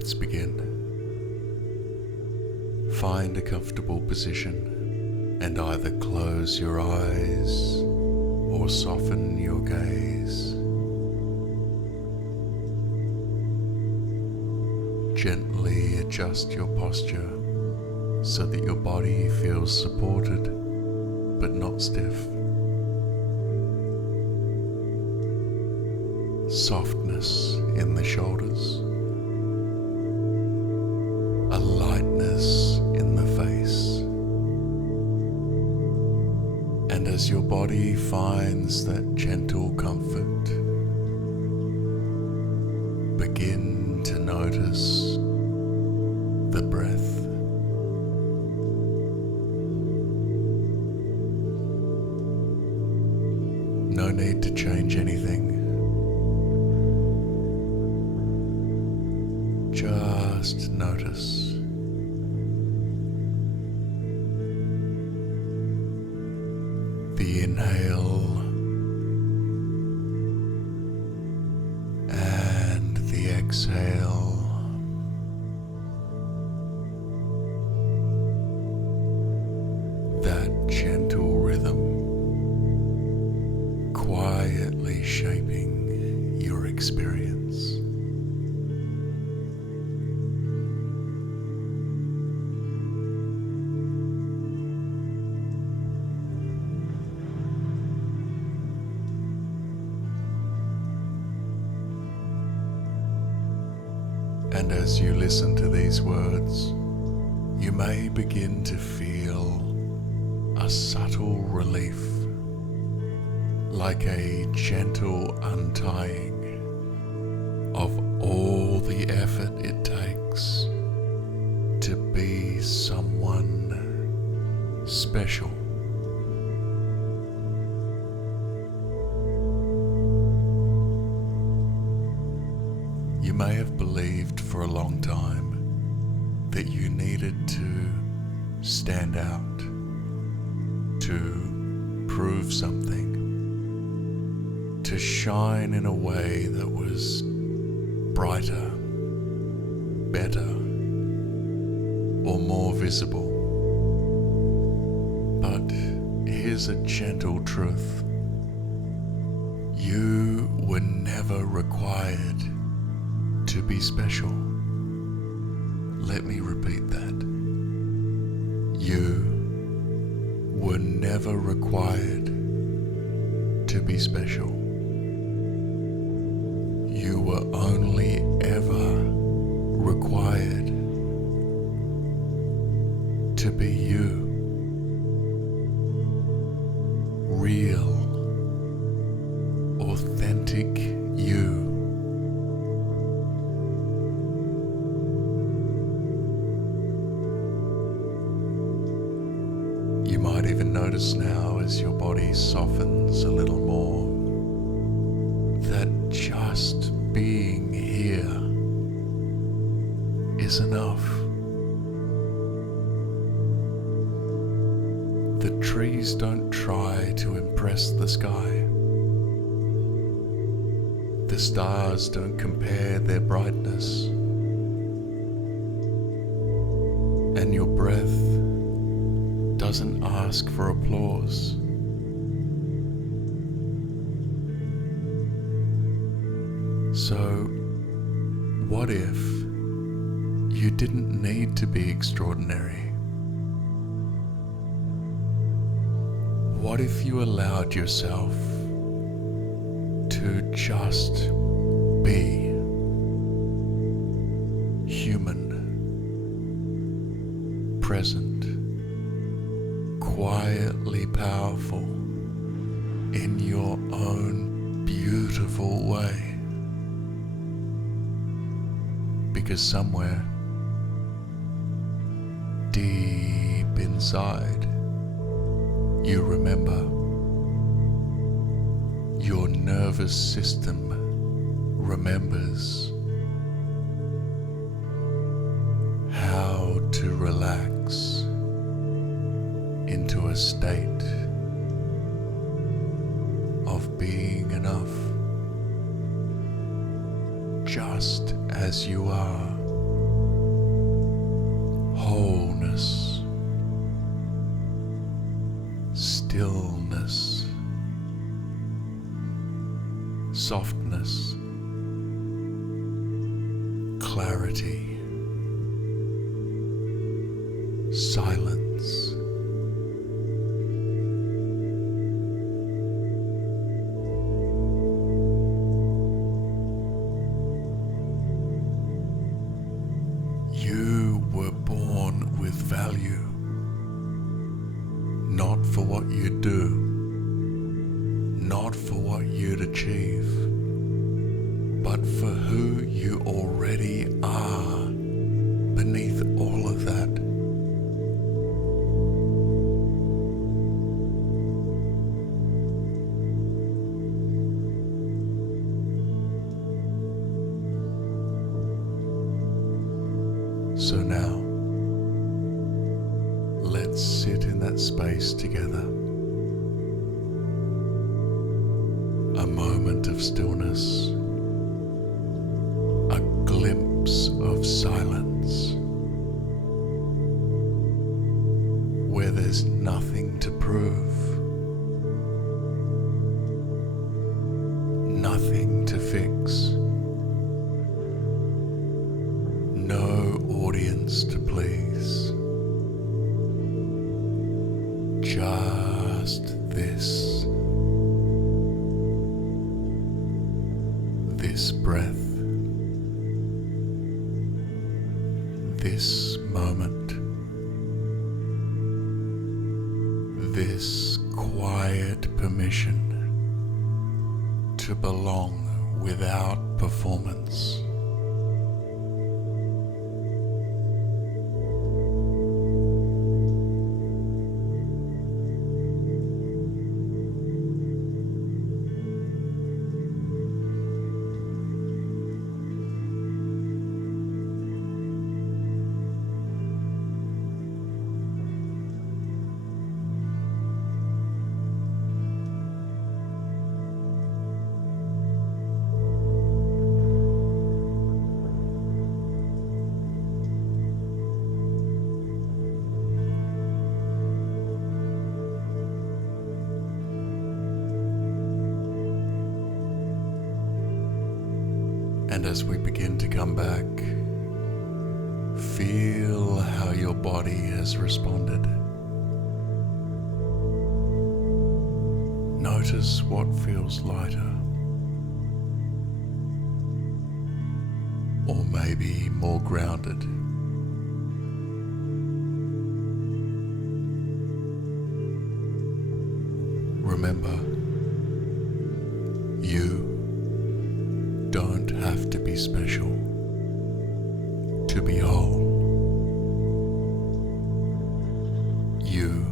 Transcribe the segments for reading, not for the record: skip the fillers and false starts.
Let's begin. Find a comfortable position and either close your eyes or soften your gaze. Gently adjust your posture so that your body feels supported but not stiff. Softness in the shoulders, a lightness in the face. And as your body finds that gentle comfort, begin to notice the breath. No need to change anything. Just notice. The inhale and the exhale. That gentle rhythm quietly shaping your experience. And as you listen to these words, you may begin to feel a subtle relief, like a gentle untying of all the effort it takes to be someone special. You may have believed for a long time that you needed to stand out, to prove something, to shine in a way that was brighter, better, or more visible. But here's a gentle truth. You were never required to be special. Let me repeat that. You were never required to be special. You were only ever required to be you. Real, authentic you. You might even notice now as your body softens a little more that just being here is enough. The trees don't try to impress the sky. The stars don't compare their brightness. And your breath doesn't ask for applause. So, what if you didn't need to be extraordinary? What if you allowed yourself to just be human, present, quietly powerful in your own beautiful way? Because somewhere deep inside you remember your nervous system remembers how to relax into a state of being enough, just as you are. wholeness, stillness, softness, clarity, silence. You were born with value, not for what you do, not for what you'd achieve, but for who you already are beneath all of that. So now, let's sit in that space together. A moment of stillness, a glimpse of silence, where there's nothing to prove, nothing to fix, no audience to please, just this breath, this moment, this quiet permission to belong without performance. And as we begin to come back, feel how your body has responded. Notice what feels lighter, or maybe more grounded. Remember, you don't have to be special to be whole. You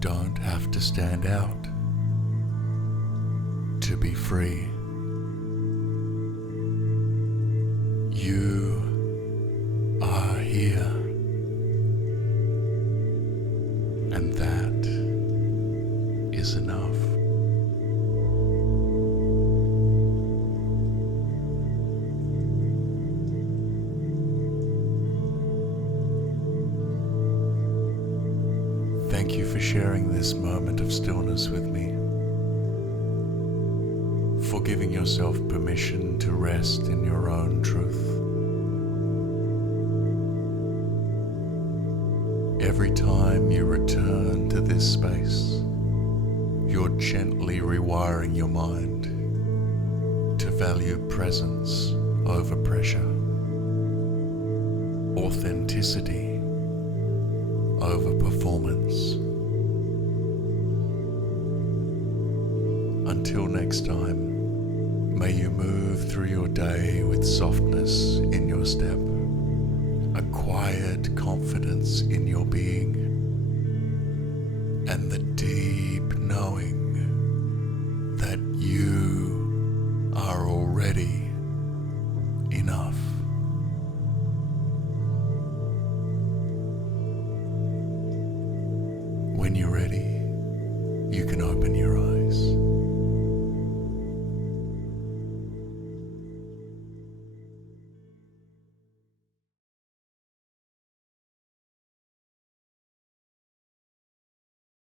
don't have to stand out to be free. You are here, and that is enough. Thank you for sharing this moment of stillness with me, for giving yourself permission to rest in your own truth. Every time you return to this space, you're gently rewiring your mind to value presence over pressure, authenticity over performance. Until next time, may you move through your day with softness in your step, a quiet confidence in your being, and the deep knowing that you are already enough. When you're ready, you can open your eyes.